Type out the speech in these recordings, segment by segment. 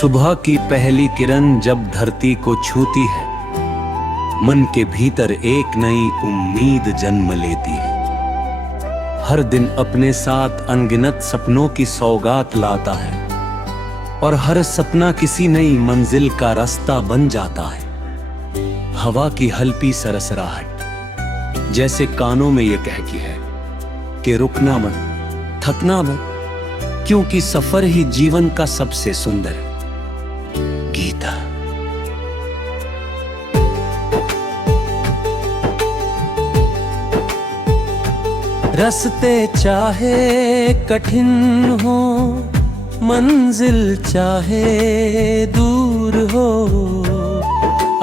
सुबह की पहली किरण जब धरती को छूती है, मन के भीतर एक नई उम्मीद जन्म लेती है। हर दिन अपने साथ अनगिनत सपनों की सौगात लाता है और हर सपना किसी नई मंजिल का रास्ता बन जाता है। हवा की हल्की सरसराहट जैसे कानों में ये कहती है कि रुकना मत, थकना मत, क्योंकि सफर ही जीवन का सबसे सुंदर गीता। रास्ते चाहे कठिन हो, मंजिल चाहे दूर हो,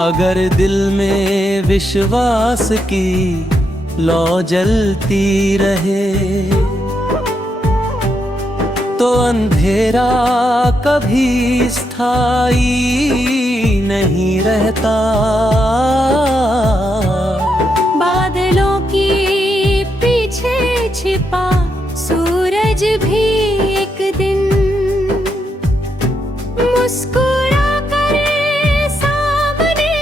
अगर दिल में विश्वास की लौ जलती रहे तो अंधेरा कभी स्थायी नहीं रहता। बादलों की पीछे छिपा सूरज भी एक दिन मुस्कुरा कर सामने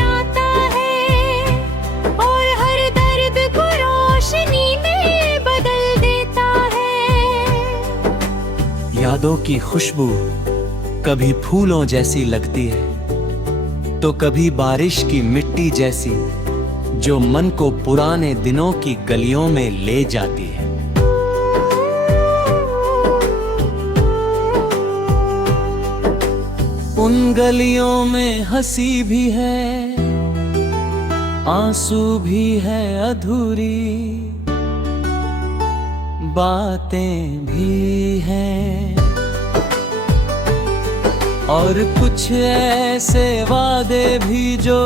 आता है और हर दर्द को रोशनी में बदल देता है। यादों की खुशबू कभी फूलों जैसी लगती है तो कभी बारिश की मिट्टी जैसी, जो मन को पुराने दिनों की गलियों में ले जाती है। उन गलियों में हंसी भी है, आंसू भी है, अधूरी बातें भी हैं और कुछ ऐसे वादे भी जो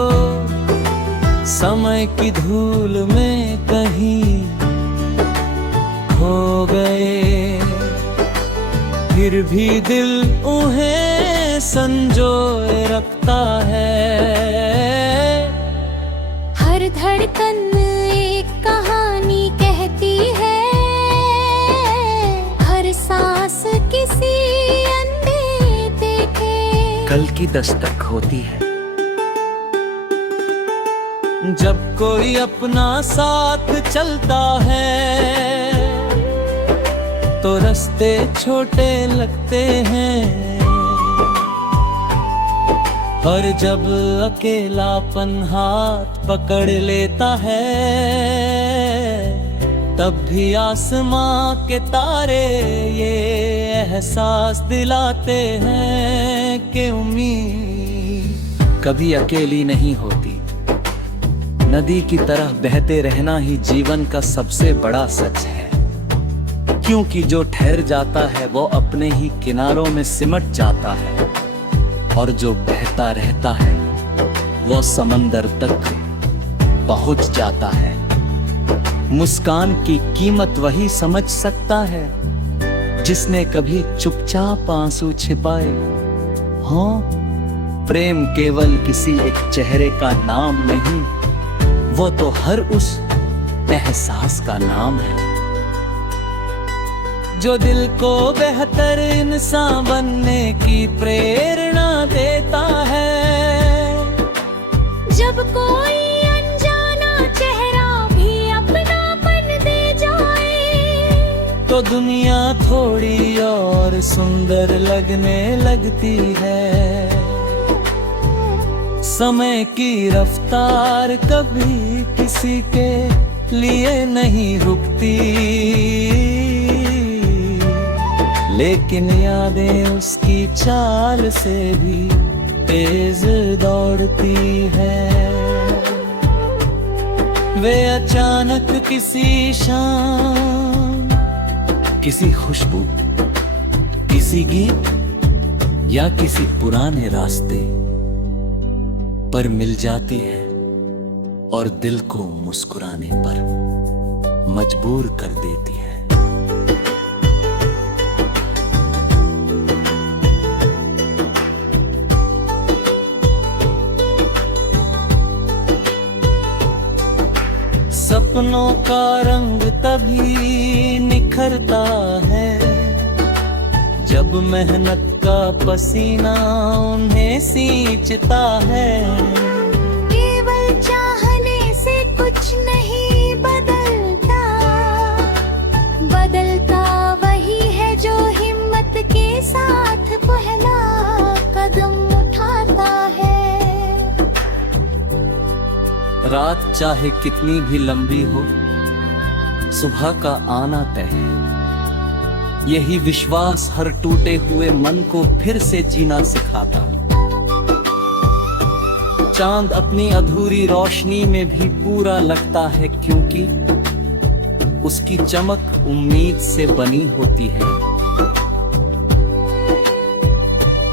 समय की धूल में कहीं खो गए। फिर भी दिल उन्हें संजोए रखता है। हर धड़कन एक कहानी कहती है, हर सांस किसी अनदेखे कल की दस्तक होती है। जब कोई अपना साथ चलता है तो रास्ते छोटे लगते हैं, और जब अकेलापन हाथ पकड़ लेता है तब भी आसमां के तारे ये एहसास दिलाते हैं कि उम्मीद कभी अकेली नहीं होती। नदी की तरह बहते रहना ही जीवन का सबसे बड़ा सच है, क्योंकि जो ठहर जाता है वो अपने ही किनारों में सिमट जाता है, और जो बहता रहता है वो समंदर तक पहुंच जाता है। मुस्कान की कीमत वही समझ सकता है जिसने कभी चुपचाप आंसू छिपाए हों। प्रेम केवल किसी एक चेहरे का नाम नहीं, वो तो हर उस एहसास का नाम है जो दिल को बेहतर इंसान बनने की प्रेरणा देता है। जब कोई अनजाना चेहरा भी अपनापन दे जाए तो दुनिया थोड़ी और सुंदर लगने लगती है। समय की रफ्तार कभी किसी के लिए नहीं रुकती, लेकिन यादें उसकी चाल से भी तेज दौड़ती है। वे अचानक किसी शाम, किसी खुशबू, किसी गीत या किसी पुराने रास्ते पर मिल जाती है और दिल को मुस्कुराने पर मजबूर कर देती है। सपनों का रंग तभी निखरता है जब मेहनत का पसीना उन्हें सींचता है, केवल चाहने से कुछ नहीं बदलता, बदलता वही है जो हिम्मत के साथ पहला कदम उठाता है। रात चाहे कितनी भी लंबी हो, सुबह का आना तय है। यही विश्वास हर टूटे हुए मन को फिर से जीना सिखाता। चांद अपनी अधूरी रोशनी में भी पूरा लगता है, क्योंकि उसकी चमक उम्मीद से बनी होती है।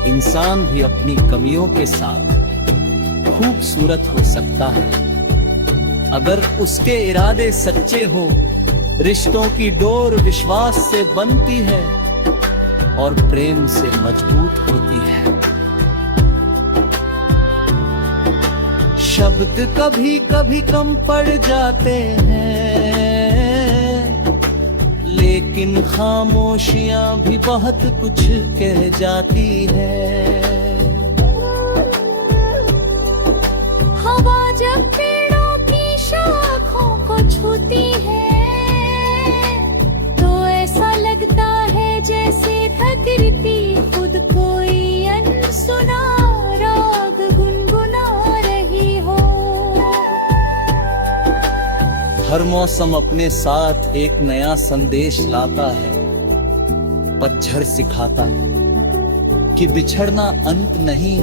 इंसान भी अपनी कमियों के साथ खूबसूरत हो सकता है, अगर उसके इरादे सच्चे हो। रिश्तों की डोर विश्वास से बनती है और प्रेम से मजबूत होती है। शब्द कभी कभी कम पड़ जाते हैं, लेकिन खामोशियां भी बहुत कुछ कह जाती है। हवा जब पेड़ों की शाखों को छूती है, लगता है जैसे धरती खुद कोई अनसुना राग गुनगुना रही हो। हर मौसम अपने साथ एक नया संदेश लाता है। पतझड़ सिखाता है कि बिछड़ना अंत नहीं,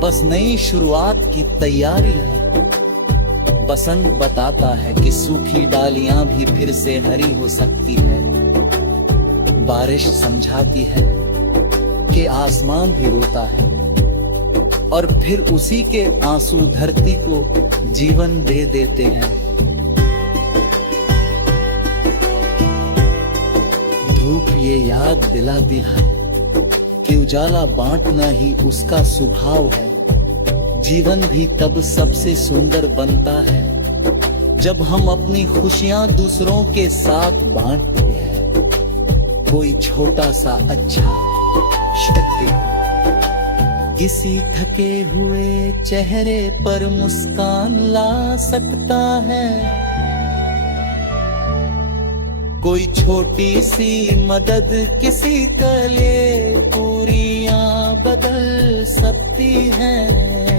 बस नई शुरुआत की तैयारी है। बसंत बताता है कि सूखी डालियां भी फिर से हरी हो सकती है। बारिश समझाती है कि आसमान भी रोता है, और फिर उसी के आंसू धरती को जीवन दे देते हैं। धूप ये याद दिलाती है कि उजाला बांटना ही उसका स्वभाव है। जीवन भी तब सबसे सुंदर बनता है जब हम अपनी खुशियां दूसरों के साथ बांटते हैं। कोई छोटा सा अच्छा शब्द किसी थके हुए चेहरे पर मुस्कान ला सकता है। कोई छोटी सी मदद किसी के लिए पूरियां बदल सकती है।